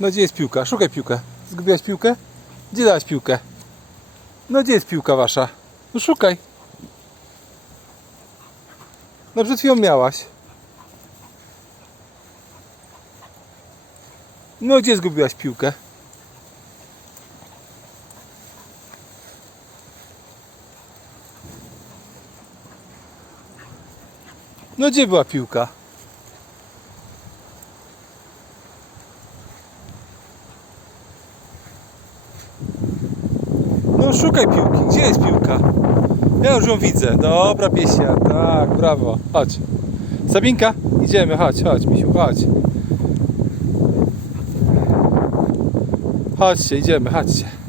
No gdzie jest piłka? Szukaj piłkę. Zgubiłaś piłkę? Gdzie dałaś piłkę? No gdzie jest piłka wasza? No szukaj. No przed chwilą miałaś. No gdzie zgubiłaś piłkę? No gdzie była piłka? No szukaj piłki. Gdzie jest piłka? Ja już ją widzę. Dobra, piesia. Tak, brawo. Chodź. Sabinka, idziemy. Chodź, chodź, misiu, chodź. Chodźcie, idziemy, chodźcie.